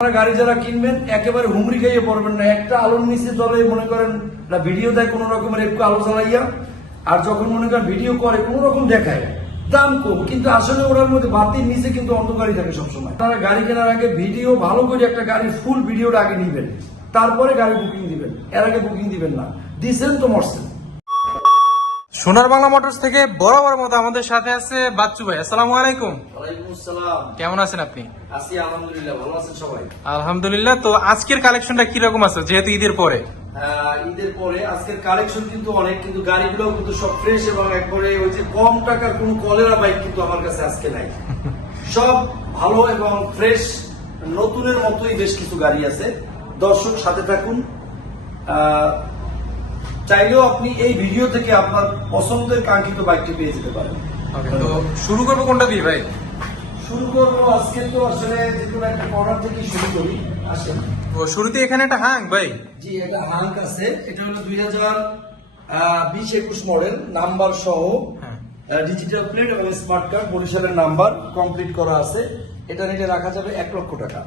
গাড়ি যারা কিনবেন, একেবারে হুমড়ি খাইয়ে পড়বেন না। একটা আলোর নিচে চলে মনে করেন, না ভিডিও দেয় কোনো রকমের একটু আলো জ্বালাইয়া, আর যখন মনে করেন ভিডিও করে, কোনো রকম দেখায়। দাম কম, কিন্তু আসলে ওটার মধ্যে বাতির নিচে কিন্তু অন্ধকারই থাকে সবসময়। তারা গাড়ি কেনার আগে ভিডিও ভালো করে একটা গাড়ির ফুল ভিডিওটা আগে নিবেন। তারপরে গাড়ি বুকিং দিবেন। এর আগে বুকিং দিবেন না। দিছেন তো মরছেন। সোনার বাংলা মোটরস থেকে বড় মতো আমাদের সাথে আছে বাচ্চু ভাই। আসসালামু আলাইকুম। ওয়ালাইকুম আসসালাম। কেমন আছেন আপনি? আছি আলহামদুলিল্লাহ ভালো আছেন সবাই? আলহামদুলিল্লাহ তো আজকের কালেকশনটা কীরকম আছে? যেহেতু ঈদের পরে। ঈদের পরে আজকের কালেকশন কিন্তু অনেক কিন্তু গাড়িগুলো কিন্তু সব ফ্রেশ এবং একবারে ওই যে কম টাকার কোনো কলেরা বাইক কিন্তু আমার কাছে আজকে নাই। সব ভালো এবং ফ্রেশ নতুনের মতোই বেশ কিছু গাড়ি আছে। দর্শক সাথে থাকুন। চাইলেও আপনি এই ভিডিও থেকে আপনার পছন্দের কাঙ্ক্ষিত বাইকটি পেয়ে যেতে পারেন। তো শুরু করব কোনটা দিয়ে ভাই? শুরু করব আজকে তো আসলে যে কোনো একটা কর্নার থেকে শুরু করি। আসেন। শুরুতে এখানে একটা হাং ভাই। জি এটা হাঙ্ক আছে। এটা হলো দুই হাজার বিশ একুশ মডেল নাম্বার সহ হ্যাঁ। ডিজিটাল প্লেট এবং স্মার্ট কার্ড বরিশালের নাম্বার কমপ্লিট করা আছে। এটা নিলে রাখা যাবে এক লক্ষ টাকা।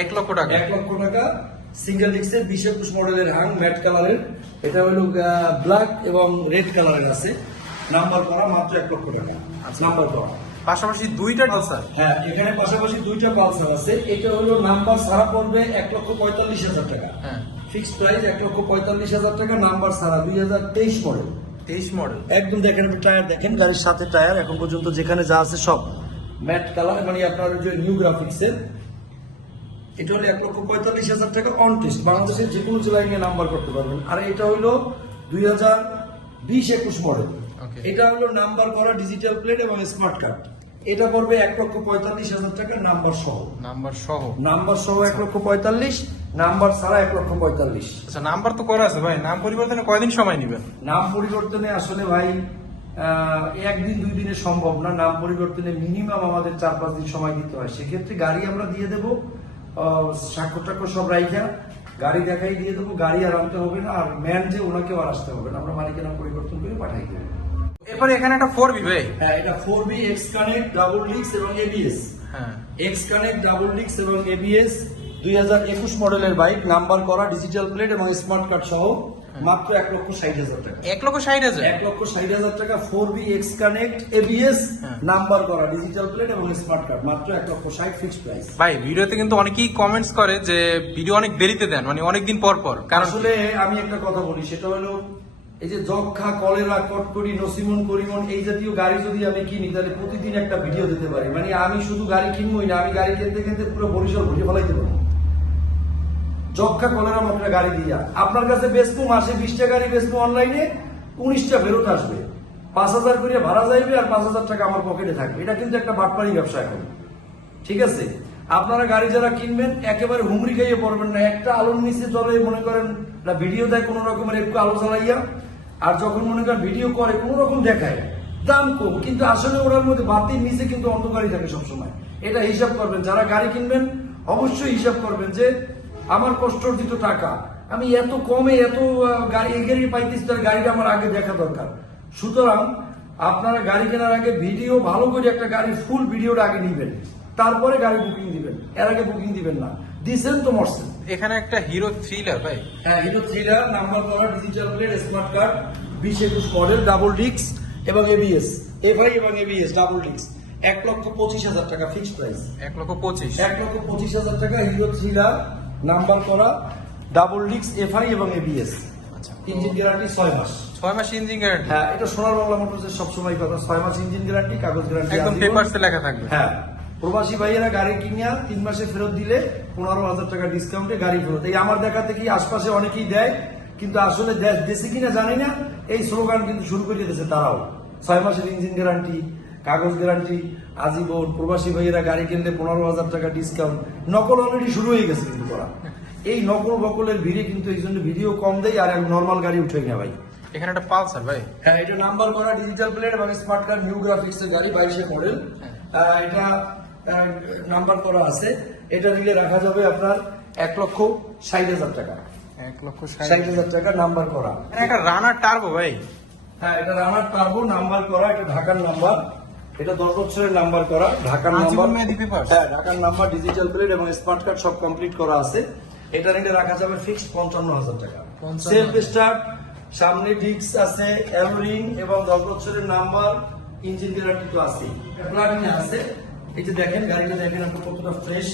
এক লক্ষ টাকা। এক লক্ষ টাকা। সিঙ্গেল ডিস্কের বিশ একুশ মডেলের হাং ম্যাট কালারের এটা হলো ব্ল্যাক এবং রেড কালারের আছে। নাম্বার করা মাত্র এক লক্ষ টাকা। নাম্বার করা। পাশাপাশি দুইটা ডোসার হ্যাঁ এখানে পাশাপাশি দুইটা পালসার আছে। এটা হলো নাম্বার সারা পড়বে এক লক্ষ পঁয়তাল্লিশ হাজার টাকা। হ্যাঁ। ফিক্সড প্রাইস এক লক্ষ পঁয়তাল্লিশ হাজার টাকা নাম্বার সারা দুই হাজার তেইশ মডেল তেইশ মডেল একদম দেখেন টায়ার দেখেন গাড়ির সাথে টায়ার এখন পর্যন্ত যেখানে যা আছে সব। ম্যাট কালার মানে আপনার যে নিউ গ্রাফিক্সের এটা হলো এক লক্ষ পঁয়তাল্লিশ হাজার টাকা অন টেস্ট বাংলাদেশের যে কোনো জেলায় নিয়ে নাম্বার করতে পারবেন। আর এটা হলো দুই হাজার বিশ একুশ মডেল এটা হলো নাম্বার করা ডিজিটাল প্লেট এবং স্মার্ট কার্ড এটা পড়বে এক লক্ষ পঁয়তাল্লিশ হাজার টাকা নাম্বার সহ। নাম্বার সহ? নাম্বার সহ এক লক্ষ পঁয়তাল্লিশ নাম্বার ছাড়া এক লক্ষ পঁয়তাল্লিশ। আচ্ছা নাম্বার তো করা আছে ভাই। নাম পরিবর্তনে কয়দিন সময় নেবেন? নাম পরিবর্তনে আসলে ভাই একদিন দুই দিনে সম্ভব না। নাম পরিবর্তনে মিনিমাম আমাদের চার পাঁচ দিন সময় দিতে হয়। সেক্ষেত্রে গাড়ি আমরা দিয়ে দেবো। স্বাক্ষর টাক্ষর সব রাইখা গাড়ি দেখাই দিয়ে দেবো গাড়ি আর আনতে হবে না আর ম্যান যে ওনাকেও আর আসতে হবে না আমরা মালিকের নাম পরিবর্তন করে পাঠাই দেবো। এরপরে এখানে একটা ফোর বি ভাই। হ্যাঁ এটা four V X connect double ডিক্স এবং এবিএস হ্যাঁ। এক্স কানেক্ট ডাবল ডিক্স এবং এবিএস দুই হাজার একুশ মডেলের বাইক নাম্বার করা ডিজিটাল প্লেট এবং স্মার্ট কার্ড সহ। মাত্র এক লক্ষ ষাট হাজার টাকা। এক লক্ষ ষাট হাজার? এক লক্ষ ষাট হাজার টাকা four V X connect ABS. Number করা ডিজিটাল প্লেট এবং স্মার্ট কার্ড মাত্র এক লক্ষ ষাট ফিক্সড প্রাইস ভাই ভিডিওতে কিন্তু অনেকেই কমেন্টস করে যে ভিডিও অনেক দেরিতে দেন মানে অনেক দিন পর পর। কারণ আসলে আমি একটা কথা বলি সেটা হলো এই যে যক্ষা কলেরা কটকরি নসিমন করিমন এই জাতীয় গাড়ি যদি আমি কিনি তাহলে প্রতিদিন একটা ভিডিও দিতে পারি। মানে আমি শুধু গাড়ি কিনবই না আমি গাড়ি কিনতে কিনতে পুরো বরিশাল ঘুরে ফেলাইতে পারব। যক্ষা কলেরা মাত্রা গাড়ি দিয়ে। দিয়া আপনার কাছে বেসবো মাসে বিশটা গাড়ি বেসবো অনলাইনে, উনিশটা ফেরত আসবে। পাঁচ হাজার করে ভাড়া যাইবে আর পাঁচ হাজার টাকা আমার পকেটে থাকবে। এটা কিন্তু একটা বাটপাড়ি ব্যবসা এখন। ঠিক আছে? আপনারা গাড়ি যারা কিনবেন, একেবারে হুমড়ি খাইয়ে পড়বেন না। একটা আলোর নিচে চলে মনে করেন ভিডিও দেয়, কোনো রকমের একটু আলো চালাইয়া আর যখন মনে করেন ভিডিও করে, কোনো রকম দেখায়, দাম কম। কিন্তু আসলে ওটার মধ্যে বাতির নিচে কিন্তু অন্ধকারই থাকে সবসময়। এটা হিসাব করবেন। যারা গাড়ি কিনবেন, অবশ্যই হিসাব করবেন যে আমার কষ্ট অর্জিত টাকা। আমি এত কমে এত গাড়ি এই গাড়ি পাইতেছি তার গাড়িটা আমার আগে দেখা দরকার। সুতরাং আপনারা গাড়ি কেনার আগে ভিডিও ভালো করে একটা গাড়ির ফুল ভিডিওটা আগে নিবেন। তারপরে গাড়ি বুকিং দিবেন। এর আগে বুকিং দিবেন না। দিছেন তো মরছেন এখানে একটা হিরো থ্রিলার ভাই। হ্যাঁ হিরো থ্রিলার নাম্বার করা ডিজিটাল প্লেট স্মার্ট কার্ড বিশ একুশ মডেল ডাবল ডিক্স এবং এবিএস এফআই এবং এবিএস ডাবল ডিক্স এক লক্ষ পঁচিশ হাজার টাকা ফিক্সড প্রাইস এক লক্ষ পঁচিশ। এক লক্ষ পঁচিশ হাজার টাকা হিরো থ্রিলার নাম্বার করা ডাবল ডিক্স এফআই এবং এবিএস আচ্ছা। ইঞ্জিন গ্যারান্টি ছয় মাস। ছয় মাস ইঞ্জিন গ্যারান্টি হ্যাঁ এটা সোনার বাংলা মোটরসের সবসময় কথা। ছয় মাস ইঞ্জিন গ্যারান্টি কাগজ গ্যারান্টি একদম পেপারসে লেখা থাকবে। হ্যাঁ প্রবাসী ভাইয়েরা গাড়ি কিনিয়া তিন মাসে ফেরত দিলে পনেরো হাজার টাকা ডিসকাউন্টে গাড়ি ফেরত। এই আমার দেখাতে কি আশপাশে অনেকেই দেয় কিন্তু আসলে দেশে কিনা জানি না। এই স্লোগান কিন্তু শুরু করে দিয়েছে তারাও। ছয় মাসের ইঞ্জিন গ্যারান্টি কাগজ গ্যারান্টি আজীবন প্রবাসী ভাইয়েরা গাড়ি কিনলে পনেরো হাজার টাকা ডিসকাউন্ট নকল অলরেডি শুরু হয়ে গেছে কিন্তু করা এই নকল বকলের ভিড়ে কিন্তু এই জন্য ভিডিও কম দেয় আর নর্মাল গাড়ি উঠে না ভাই। এখানে একটা পালসার ভাই। হ্যাঁ এটা নাম্বার করা ডিজিটাল প্লেট এবং স্মার্ট কার্ড নিউ গ্রাফিক্স এর গাড়ি বাইশে মডেল এটা নাম্বার করা আছে। এটা দিলে রাখা যাবে আপনার এক লক্ষ ষাট হাজার টাকা। এক লক্ষ ষাট হাজার টাকা নাম্বার করা। একটা রানার টার্বো ভাই। হ্যাঁ এটা রানার টার্বো নাম্বার করা এটা ঢাকার নাম্বার এটা দশ বছরের নাম্বার করা ঢাকার নাম্বার হ্যাঁ ঢাকার নাম্বার ডিজিটাল প্লেট এবং স্মার্ট কার্ড সব কমপ্লিট করা আছে। এটা নিলে রাখা যাবে ফিক্স পঞ্চান্ন হাজার টাকা সেলফ স্টার্ট সামনে ডিস্ক আছে অ্যালোরিং এবং দশ বছরের নাম্বার ইঞ্জিন গ্যারান্টি তো আছে প্লাটিনা আছে। এই যে দেখেন গাড়িটা দেখেন আপনি কতটা ফ্রেশ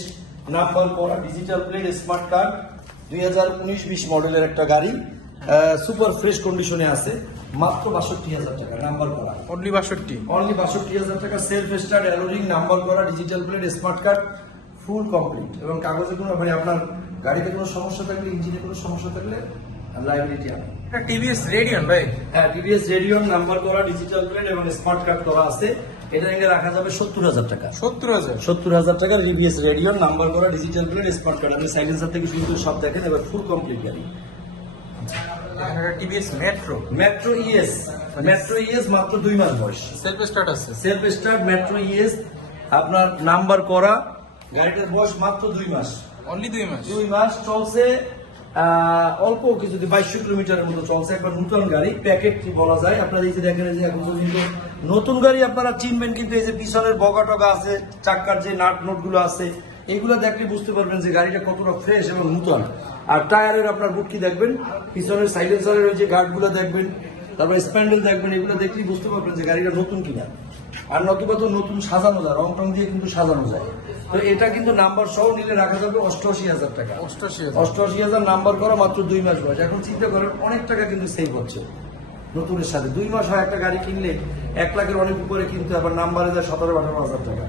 নাম্বার করা ডিজিটাল প্লেট স্মার্ট কার্ড দুই হাজার উনিশ বিশ মডেলের একটা গাড়ি সুপার ফ্রেশ কন্ডিশনে আছে। মাত্র বাষট্টি হাজার টাকা নাম্বার করা। অনলি বাষট্টি। অনলি বাষট্টি হাজার টাকা self start alloy ring number করা digital plate smart card full complete এবং কাগজে কোনো মানে আপনার গাড়িতে কোনো সমস্যা থাকলে ইঞ্জিনে কোনো সমস্যা থাকলে লাইবিলিটি আনে এটা টিভিএস রেডিয়ন ভাই। হ্যাঁ টিভিএস রেডিয়ন নাম্বার করা ডিজিটাল প্লেট এবং স্মার্ট কার্ড করা আছে। এটা নিয়ে রাখা যাবে সত্তর হাজার টাকা। সত্তর হাজার? সত্তর হাজার টাকার টিভিএস রেডিয়ন নাম্বার করা ডিজিটাল প্লেট স্মার্ট কার্ড আপনি সাইলেন্সার থেকে শুরু করে সব দেখেন এবার ফুল কমপ্লিট গাড়ি। এখানে TVS Metro Metro ES Metro ES মাত্র দুই মাস বয়স। সেলফ স্টার্ট আছে। সেলফ স্টার্ট মেট্রো ইএস আপনার নাম্বার করা গাড়িটার বয়স মাত্র দুই মাস। অনলি দুই মাস। দুই মাস চলছে অল্প কিছু বাইশশো কিলোমিটারের মতো চলছে একবার নতুন গাড়ি প্যাকেট কি বলা যায়? আপনারা এই যে দেখেন যে এখন পর্যন্ত নতুন গাড়ি আপনারা চিনবেন কিন্তু এই যে পিছনের বগা টগা আছে চাক্কার যে নাট নোটগুলো আছে এগুলো দেখলে বুঝতে পারবেন যে গাড়িটা কতটা ফ্রেশ এবং নতুন। আর টায়ারের আপনার বুটকি দেখবেন? পিছনের সাইলেন্সারের ওই যে গার্ডগুলো দেখবেন তারপর স্প্যান্ডেল দেখবেন এগুলো দেখলেই বুঝতে পারবেন যে গাড়িটা নতুন কিনা। আর নতুবা তো নতুন সাজানো যায় রং টং দিয়ে কিন্তু সাজানো যায়। তো এটা কিন্তু নাম্বার সহ নিলে রাখা যাবে অষ্টআশি হাজার টাকা। অষ্টআশি হাজার। নাম্বার করা মাত্র দুই মাস বয়স। এখন চিন্তা করেন অনেক টাকা কিন্তু সেভ হচ্ছে নতুনের সাথে। দুই মাস হয় একটা গাড়ি কিনলে এক লাখের অনেক উপরে কিনতে আবার নাম্বারে যায় সতেরো আঠারো হাজার টাকা।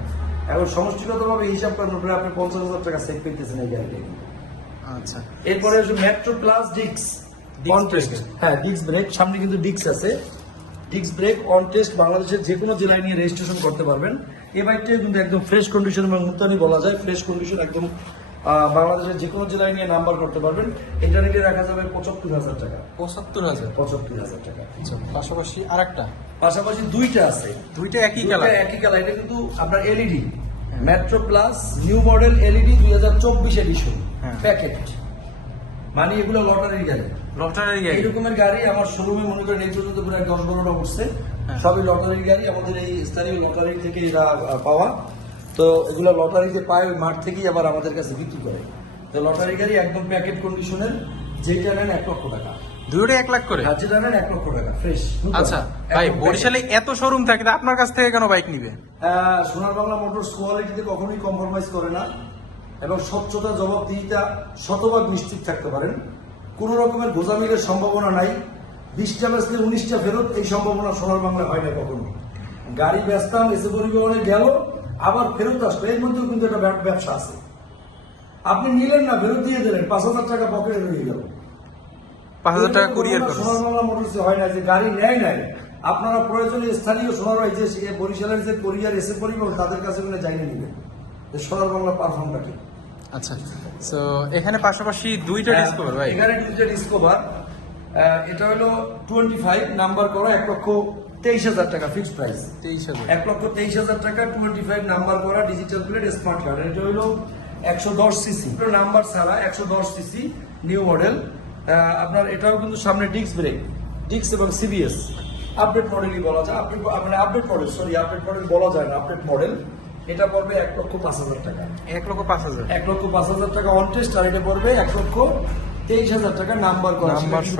এখন সমষ্টিগতভাবে হিসাব করেন আপনি পঞ্চাশ হাজার টাকা সেভ পেতেছেন এই গাড়িটা আচ্ছা। এরপরে হচ্ছে মেট্রো প্লাস ডিক্স অন টেস্ট হ্যাঁ ডিক্স ব্রেক সামনে কিন্তু ডিক্স আছে। ডিক্স ব্রেক অন টেস্ট বাংলাদেশের যে কোনো জেলায় নিয়ে রেজিস্ট্রেশন করতে পারবেন। এই বাইকটা কিন্তু একদম ফ্রেশ কন্ডিশন এবং নূতনই বলা যায়। ফ্রেশ কন্ডিশন একদম বাংলাদেশের যে কোনো জেলায় নিয়ে নাম্বার করতে পারবেন। এটা নিয়ে রাখা যাবে পঁচাত্তর হাজার টাকা। পঁচাত্তর হাজার? পঁচাত্তর হাজার টাকা। আচ্ছা পাশাপাশি আরেকটা? পাশাপাশি দুইটা আছে। দুইটা একই কালার একই কালার এটা কিন্তু আপনার LED Metro plus new model LED দুই হাজার চব্বিশ এডিশন। প্যাকেট মানে এগুলো লটারির গাড়ি। লটারি গাড়ি। এই রকমের গাড়ি আমার শোরুমে মনে করেন এই পর্যন্ত প্রায় দশ বারোটা উঠছে। হ্যাঁ। সবই লটারির গাড়ি আমাদের এই স্থানীয় লটারি থেকে এরা পাওয়া। তো এগুলো লটারিতে পায় ওই মাঠ থেকেই আবার আমাদের কাছে বিক্রি করে। তো লটারি গাড়ি একদম প্যাকেট কন্ডিশনের যেটা নেন এক লক্ষ টাকা। দুইটা এক লাখ করে? যেটা নেন এক লক্ষ টাকা ফ্রেশ আচ্ছা ভাই বরিশালে এত শোরুম থাকে আপনার কাছ থেকে কেন বাইক নিবে? সোনার বাংলা মোটরস কোয়ালিটিতে কখনোই কম্প্রোমাইজ করে না। এবং স্বচ্ছতা জবাবদিহিতা শতভাগ নিশ্চিত থাকতে পারেন। কোন রকমের গোজামিলের সম্ভাবনা নাই। বিশটা বেচলে উনিশটা ফেরত এই সম্ভাবনা সোনার বাংলা হয় না কখনো গাড়ি বেচতাম এসে পরিবহনে গেল আবার ফেরত আসলো। এর মধ্যেও কিন্তু একটা ব্যবসা আছে। আপনি নিলেন না ফেরত দিয়ে দিলেন পাঁচ হাজার টাকা পকেটে রয়ে গেল। পাঁচ হাজার টাকা কুরিয়ার সোনার বাংলা মোটরসে হয় না যে গাড়ি নেয় নাই আপনারা প্রয়োজনীয় স্থানীয় সোনার যে বরিশালের যে কোরিয়ার এসে পরিবহন তাদের কাছে জানিয়ে নেবেন। যে সোনার বাংলা পারফর্মটা কি? আচ্ছা তো এখানে পাশাপাশি দুইটা ডিসকভার ভাই এখানে দুইটা ডিসকভার এটা হলো টোয়েন্টি ফাইভ নাম্বার করা এক লক্ষ তেইশ হাজার টাকা ফিক্সড প্রাইস তেইশ হাজার। এক লক্ষ তেইশ হাজার টাকা টোয়েন্টি ফাইভ নাম্বার করা ডিজিটাল প্লেট স্মার্ট কার্ড এটা হলো একশো দশ সিসি নাম্বার ছাড়া একশো দশ সিসি নিউ মডেল আপনার এটাও কিন্তু সামনে ডিস্ক ব্রেক ডিস্ক এবং সিবিএস আপডেট মডেলই বলা যায় আপডেট মানে update model sorry update model বলা যায় না আপডেট মডেল এটা পড়বে এক লক্ষ পাঁচ হাজার টাকা। এক লক্ষ পাঁচ হাজার। এক লক্ষ পাঁচ হাজার টাকা অন টেস্ট আর এটা পড়বে এক লক্ষ তেইশ হাজার টাকা নাম্বার করা।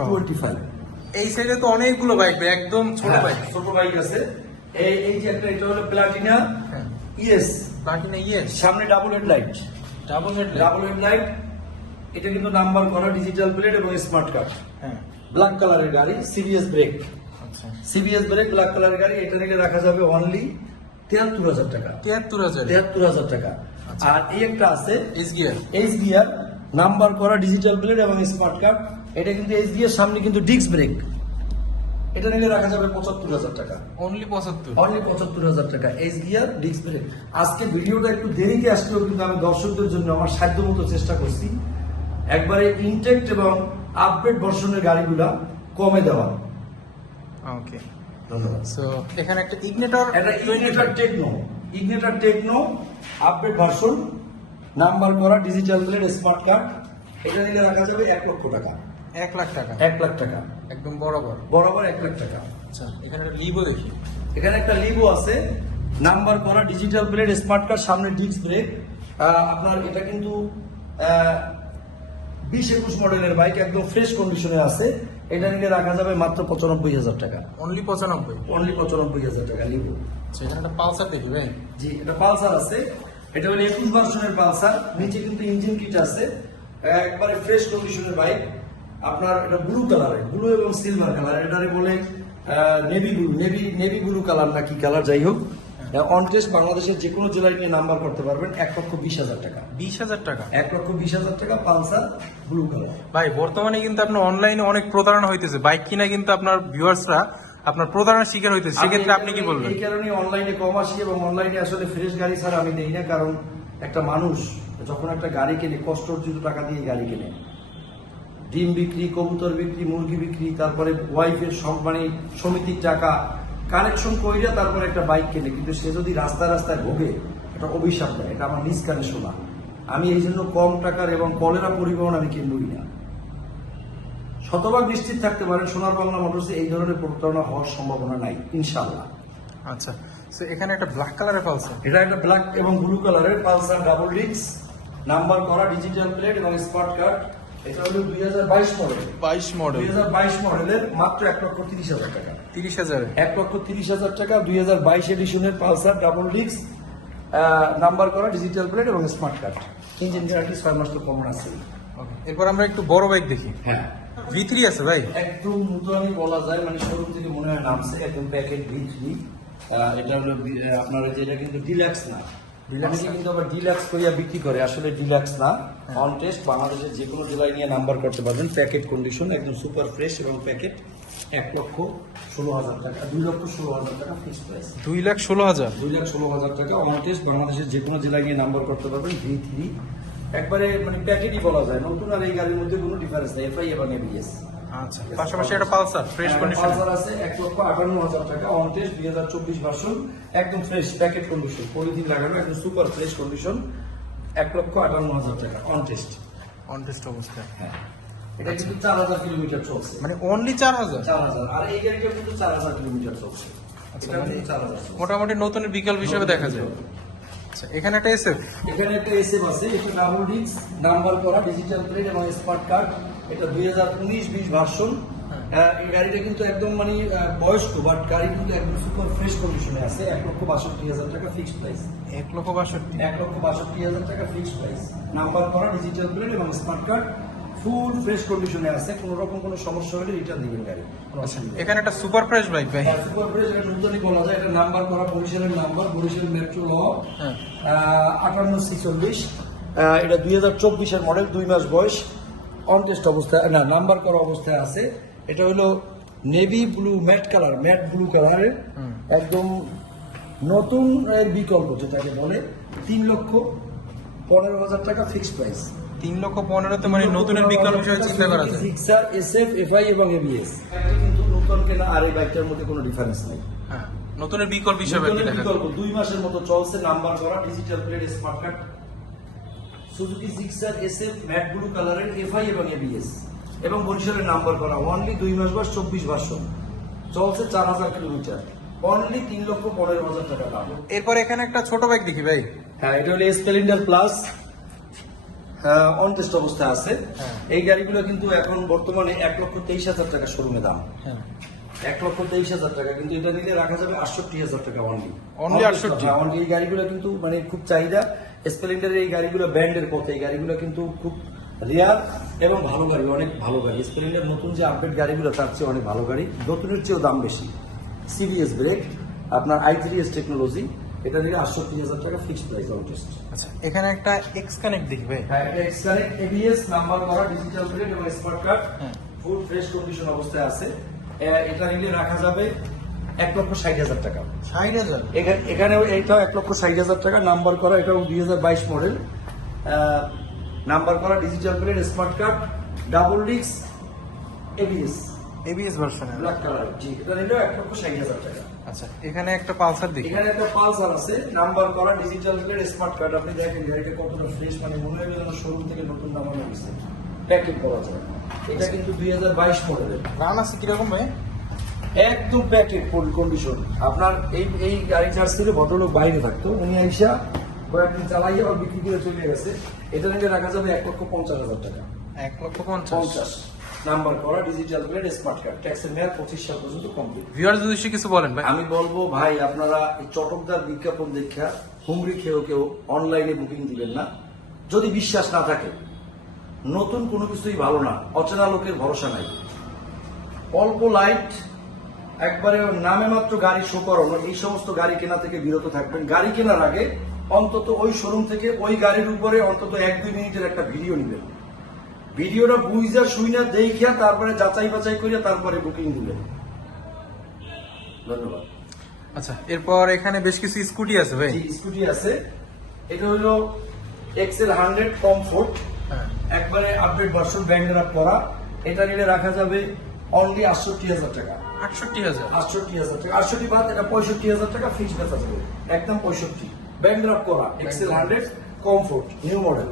টোয়েন্টি ফাইভ এই সাইডে তো অনেকগুলো বাইক একদম ছোট বাইক ছোট বাইক আছে। এই এই যে একটা এটা হলো প্লাটিনা হ্যাঁ। ইয়েস বাকি না ইয়েস সামনে double head light double head double head light এটা কিন্তু নাম্বার করা ডিজিটাল প্লেট এবং স্মার্ট কার্ড হ্যাঁ। ব্ল্যাক কালারের গাড়ি সিবিএস ব্রেক আচ্ছা। সিবিএস ব্রেক ব্ল্যাক কালারের গাড়ি এটা নিলে রাখা যাবে অনলি তেহাত্তর হাজার টাকা। তিয়াত্তর হাজার। তেহাত্তর হাজার টাকা। আচ্ছা। আর এই একটা আছে S gear H gear number করা ডিজিটাল প্লেট এবং স্মার্ট কার্ড এটা কিন্তু এইচ গিয়ার সামনে কিন্তু ডিস্ক ব্রেক এটা নিলে রাখা যাবে পঁচাত্তর হাজার টাকা। অনলি পঁচাত্তর। অনলি পঁচাত্তর হাজার টাকা এইচ গিয়ার ডিস্ক ব্রেক আজকে ভিডিওটা একটু দেরিতে আসলেও কিন্তু আমি দর্শকদের জন্য আমার সাধ্য মতো চেষ্টা করছি। একবারে ইনটেক্ট এবং আপডেট ভার্সনের গাড়িগুলা কমে দেওয়া ওকে ধন্যবাদ। সো এখানে একটা ইগনেটর এটা Ignitor techno Ignitor techno update version number করা ডিজিটাল প্লেট স্মার্ট কার্ড এটা নিলে রাখা যাবে এক লক্ষ টাকা। এক লাখ টাকা। এক লাখ টাকা। একদম বরাবর। বরাবর এক লাখ টাকা। আচ্ছা এখানে একটা লিভো দেখি। এখানে একটা লিভো আছে। নাম্বার করা ডিজিটাল প্লেট স্মার্ট কার্ড সামনে ডিস্ক ব্রেক আপনার এটা কিন্তু বিশ একুশ মডেলের বাইক একদম ফ্রেশ কন্ডিশনে আছে। এটা নিলে রাখা যাবে মাত্র পঁচানব্বই হাজার টাকা। অনলি পঁচানব্বই? অনলি পঁচানব্বই হাজার টাকা নিব। আচ্ছা এখানে একটা পালসার দেখি ভাই। জি এটা পালসার আছে। এটা হলো একুশ ভার্সনের পালসার। নিচে কিন্তু ইঞ্জিন কিট আছে। একবারে ফ্রেশ কন্ডিশনের বাইক আপনার এটা ব্লু কালারের ব্লু এবং সিলভার কালার এটারে বলে navy blue navy navy blue colour না কি কালার যাই হোক। অন টেস্ট বাংলাদেশের যে কোনো জেলায় নিয়ে নাম্বার করতে পারবেন এক লক্ষ বিশ হাজার টাকা। বিশ হাজার টাকা? এক লক্ষ বিশ হাজার টাকা পালসার ব্লু কালার ভাই বর্তমানে কিন্তু আপনার অনলাইনে অনেক প্রতারণা হইতেছে। বাইক কিনা কিন্তু আপনার ভিউয়ার্সরা আপনার প্রতারণার শিকার হইতেছে। সেক্ষেত্রে আপনি কি বলবেন? এই কারণে অনলাইনে কম আসি এবং অনলাইনে আসলে ফ্রেশ গাড়ি ছাড়া আমি দেই না কারণ একটা মানুষ যখন একটা গাড়ি কেনে কষ্ট অর্জিত টাকা দিয়ে গাড়ি কেনে। ডিম বিক্রি কবুতর বিক্রি মুরগি বিক্রি তারপরে ওয়াইফের সব মানে সমিতির টাকা কানেকশন কইরা তারপরে একটা বাইক কেনে কিন্তু সে যদি রাস্তায় রাস্তায় ভোগে এটা অভিশাপ দেয় এটা আমার নিজ কানে শোনা আমি এই জন্য কম টাকার এবং কলেরা পরিবহন আমি কিনবই না। শতভাগ নিশ্চিত থাকতে পারেন সোনার বাংলা মোটরসে এই ধরনের প্রতারণা হওয়ার সম্ভাবনা নাই ইনশাল্লাহ আচ্ছা তো এখানে একটা ব্ল্যাক কালারের পালসার। এটা একটা ব্ল্যাক এবং ব্লু কালারের পালসার ডাবল ডিক্স নাম্বার করা ডিজিটাল প্লেট এবং স্মার্ট কার্ড এটা হলো দুই হাজার বাইশ মডেল বাইশ মডেল দুই হাজার বাইশ মডেলের মাত্র এক লক্ষ তিরিশ হাজার টাকা। তিরিশ হাজারে। এক লক্ষ তিরিশ হাজার টাকা দুই হাজার বাইশ এডিশনের পালসার ডাবল ডিক্স নাম্বার করা ডিজিটাল প্লেট এবং স্মার্ট কার্ড ইঞ্জিন গ্যারান্টি ছয় মাস তো কমন আছে। এরপর আমরা একটু বড় বাইক দেখি। হ্যাঁ। ভি থ্রি আছে ভাই? একদম নতুন বলা যায় মানে শোরুম থেকে মনে হয় নামছে একদম প্যাকেট ভি থ্রি এটা হলো আপনার ওই যে এটা কিন্তু ডিলাক্স না। ডিলাক্স কিন্তু আবার ডিলাক্স করিয়া বিক্রি করে। আসলে ডিলাক্স না। অন টেস্ট বাংলাদেশের যে কোনো জেলায় নিয়ে নাম্বার করতে পারবেন। প্যাকেট কন্ডিশন একদম সুপার ফ্রেশ এবং প্যাকেট এক লক্ষ ষোলো হাজার টাকা দুই লক্ষ ষোলো হাজার টাকা ফিক্স প্রাইস দুই লাখ ষোলো হাজার? দুই লাখ ষোলো হাজার টাকা অন টেস্ট বাংলাদেশের যে কোনো জেলায় নিয়ে নাম্বার করতে পারবেন। ভি থ্রি একবারে মানে প্যাকেটই বলা যায়। নতুন আর এই গাড়ির মধ্যে কোনো ডিফারেন্স নেই। এফআই এবং এবিএস আচ্ছা পাশাপাশি একটা পালসার ফ্রেশ কন্ডিশন পালসার আছে লক্ষ আটান্ন হাজার টাকা অন টেস্ট ভার্সন একদম ফ্রেশ প্যাকেট কন্ডিশন পলিথিন লাগানো একদম সুপার ফ্রেশ কন্ডিশন লক্ষ আটান্ন হাজার টাকা অন টেস্ট অন টেস্ট অবস্থায় হ্যাঁ এটা কিন্তু কিলোমিটার চলছে। মানে অনলি চার হাজার? চার হাজার আর এই গাড়িটা কিন্তু চার হাজার কিলোমিটার চলছে। আচ্ছা, এটা মানে- কিন্তু চলছে। মোটামুটি নতুনের বিকল্প হিসেবে দেখা যায়। আচ্ছা এখানে একটা এসএফ এখানে একটা এসএফ আছে এটা ডাবল ডিস্ক নাম্বার করা ডিজিটাল প্লেট এবং স্মার্ট কার্ড এটা দুই হাজার উনিশ বিশ ভার্সন। এই গাড়িটা কিন্তু একদম মানে বয়স্ক বাট গাড়ি কিন্তু একদম সুপার ফ্রেশ কন্ডিশনে আছে। এক লক্ষ বাষট্টি হাজার টাকা ফিক্সড প্রাইস এক লক্ষ বাষট্টি। এক লক্ষ বাষট্টি হাজার টাকা ফিক্সড প্রাইস নাম্বার করা ডিজিটাল প্লেট এবং স্মার্ট কার্ড ফুল ফ্রেশ কন্ডিশনে আছে। কোনো রকম কোনো সমস্যা হলে রিটার্ন দিবেন গাড়ি। এখানে একটা সুপার ফ্রেশ বাইক ভাই। হ্যাঁ, সুপার ফ্রেশ এটা নতুনই বলা যায়। এটা নাম্বার করা বরিশালের নাম্বার বরিশাল মেট্রো ল হ্যাঁ। আটান্ন ছিচল্লিশ। এটা দুই হাজার চব্বিশের মডেল দুই মাস বয়স। অন টেস্ট অবস্থায় না নাম্বার করা অবস্থায় আছে। এটা হলো navy blue matte colour matte blue কালারের। একদম নতুন এর বিকল্প যেটাকে বলে তিন লক্ষ পনেরো হাজার টাকা ফিক্সড প্রাইস তিন লক্ষ পনেরোতে মানে নতুনের বিকল্প হিসেবে চিন্তা করা যায়। জিক্সার এসএফ এফআই এবং এবিএস কিন্তু নতুন কেনা আর এই বাইকটার মধ্যে কোনো ডিফারেন্স নেই। হ্যাঁ নতুনের বিকল্প হিসেবে বিকল্প দুই মাসের মতো চলছে নাম্বার করা digital plate smart card Suzuki Gixxer SF matte blue কালারের এফআই এবং এবিএস। এবং বরিশালের নাম্বার করা অনলি দুই মাস বয়স চব্বিশ ভার্সন। চলছে চার হাজার কিলোমিটার। অনলি তিন লক্ষ পনেরো হাজার টাকা দাম। এরপর এখানে একটা ছোট বাইক দেখি ভাই। হ্যাঁ এটা হলো স্প্লেন্ডার প্লাস অন অবস্থায় আছে। হ্যাঁ। এই গাড়িগুলো কিন্তু এখন বর্তমানে এক লক্ষ তেইশ হাজার টাকা শোরুমে দাম। হ্যাঁ। এক লক্ষ তেইশ হাজার টাকা কিন্তু এটা নিলে রাখা যাবে আটষট্টি হাজার টাকা অনলি Only 68? অনলি এই গাড়িগুলো কিন্তু মানে খুব চাহিদা। স্প্লেন্ডারের এই গাড়িগুলো ব্র্যান্ডের পথে এই গাড়িগুলো কিন্তু খুব রেয়ার এবং ভালো গাড়ি অনেক ভালো গাড়ি। স্প্লেন্ডার নতুন যে আপডেট গাড়িগুলো তার চেয়ে অনেক ভালো গাড়ি। নতুনের চেয়েও দাম বেশি। সিবিএস ব্রেক আপনার আই থ্রি এস টেকনোলজি এটা নিলে আটষট্টি হাজার টাকা ফিক্সড প্রাইস অলটেস্ট আচ্ছা এখানে একটা এক্স কানেক্ট দেখি ভাই হ্যাঁ এটা এক্সকানেক্ট এবিএস নাম্বার করা ডিজিটাল প্লেট এবং smart card. Full fresh condition অবস্থায় আছে। এটা নিলে রাখা যাবে এক লক্ষ ষাট হাজার টাকা। ষাট হাজার? এখা- এখানেও এইটাও এক লক্ষ ষাট হাজার টাকা নাম্বার করা এটাও দুই হাজার বাইশ মডেল। নাম্বার করা digital plate smart card double disc ABS ABS version black colour জি এটা নিলেও এক লক্ষ ষাট হাজার টাকা। আচ্ছা এখানে একটা পালসার দেখি। এখানে একটা পালসার আছে নাম্বার করা ডিজিটাল প্লেট স্মার্ট কার্ড আপনি দেখেন গাড়িটা কতটা ফ্রেশ মানে মনে হয় যেন শোরুম থেকে নতুন নামানো হয়েছে। প্যাকেট করা যায় এটা কিন্তু দুই হাজার বাইশ মডেলের। রান আছে কীরকম ভাই? একদম প্যাকেট কন্ডিশন আপনার এই এই গাড়ি চার্জ থেকে ভদ্রলোক বাইরে থাকতো। উনি আইসা কয়েকদিন চালাইয়া আর বিক্রি করে চলে গেছে। এটা নিয়ে রাখা যাবে এক লক্ষ পঞ্চাশ হাজার টাকা। এক লক্ষ পঞ্চাশ। নাম্বার করা ডিজিটাল প্লেট স্মার্ট কার্ড ট্যাক্সের মেয়াদ পঁচিশ সাল পর্যন্ত কমপ্লিট ভিউয়ার্স উদ্দেশ্যে কিছু বলেন ভাই। আমি বলব ভাই আপনারা এই চটকদার বিজ্ঞাপন দেখা হুমড়ি খেয়েও কেউ অনলাইনে বুকিং দিবেন না। যদি বিশ্বাস না থাকে নতুন কোনো কিছুই ভালো না। অচেনা লোকের ভরসা নাই। অল্প লাইট একবারে নামে মাত্র গাড়ি শো করানো এই সমস্ত গাড়ি কেনা থেকে বিরত থাকবেন। গাড়ি কেনার আগে অন্তত ওই শোরুম থেকে ওই গাড়ির উপরে অন্তত এক দুই মিনিটের একটা ভিডিও নেবেন। ভিডিওটা বুঝা শুইনা দেখিয়া তারপরে যাচাই বাছাই করিয়া তারপরে বুকিং দিবেন। ধন্যবাদ। আচ্ছা এরপর এখানে বেশ কিছু স্কুটি আছে ভাই। স্কুটি আছে। এটা হলো এক্সেল হান্ড্রেড কমফোর্ট হ্যাঁ। একবারে আপডেট ভার্সন ব্যান্ডের করা। এটা নিলে রাখা যাবে অনলি আটষট্টি হাজার টাকা। আটষট্টি হাজার? আটষট্টি হাজার টাকা। আটষট্টি বাদ এটা পঁয়ষট্টি হাজার টাকা ফিক্স বেচা যাবে একদম পঁয়ষট্টি। ব্যান্ডের করা XL hundred comfort new model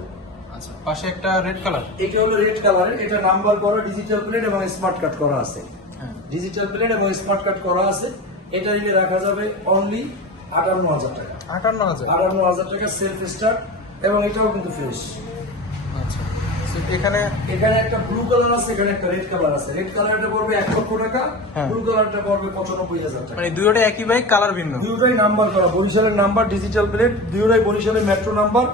আচ্ছা পাশে একটা রেড কালার এটা হলো রেড কালারের এটা নাম্বার করা ডিজিটাল প্লেট এবং স্মার্ট কার্ড করা আছে। হ্যাঁ। ডিজিটাল প্লেট এবং স্মার্ট কার্ড করা আছে। এটা নিলে রাখা যাবে অনলি আটান্ন হাজার টাকা। আটান্ন হাজার? আটান্ন হাজার টাকা সেলফ স্টার্ট এবং এটাও কিন্তু ফ্রেশ আচ্ছা। এখানে এখানে একটা ব্লু কালার আছে এখানে একটা রেড কালার আছে। রেড কালারটা পড়বে এক লক্ষ টাকা হ্যাঁ। ব্লু কালারটা পড়বে পঁচানব্বই হাজার টাকা। মানে দুইটা একই বাইক কালার ভিন্ন। দুটোই নাম্বার করা বরিশালের নাম্বার ডিজিটাল প্লেট দুটোই বরিশালের মেট্রো নাম্বার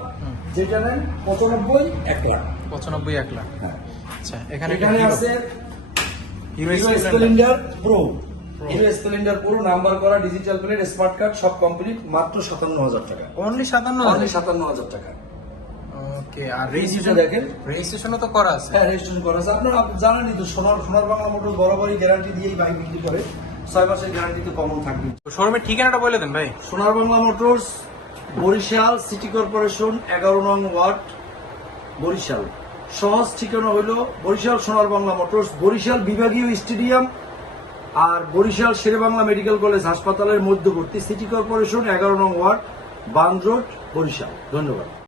যেটা নেন পঁচানব্বই এক লাখ। পঁচানব্বই এক লাখ। হ্যাঁ। আচ্ছা এখানে এখানে আছে Hero Splendor Pro Hero Splendor Pro number করা ডিজিটাল প্লেট স্মার্ট কার্ড সব কমপ্লিট মাত্র সাতান্ন হাজার টাকা। অনলি সাতান্ন অনলি সাতান্ন হাজার টাকা। ওকে আর রেজিস্ট্রেশন দেখেন। রেজিস্ট্রেশনও তো করা আছে। হ্যাঁ রেজিস্ট্রেশন করা আছে। আপনারা জানেনই তো সোনার সোনার বাংলা মোটর বরাবরই গ্যারান্টি দিয়েই বাইক বিক্রি করে। ছয় মাসের গ্যারান্টি তো কমন থাকবে। শোরুমের ঠিকানাটা বলে দেন ভাই। Sonar Bangla Motors Barishal city corporation এগারো নং ওয়ার্ড বরিশাল। সহজ ঠিকানা হইল বরিশাল সোনার বাংলা মোটরস বরিশাল বিভাগীয় স্টেডিয়াম আর বরিশাল শেরেবাংলা মেডিকেল কলেজ হাসপাতালের মধ্যবর্তী সিটি কর্পোরেশন এগারো নং ওয়ার্ড বান রোড বরিশাল। ধন্যবাদ।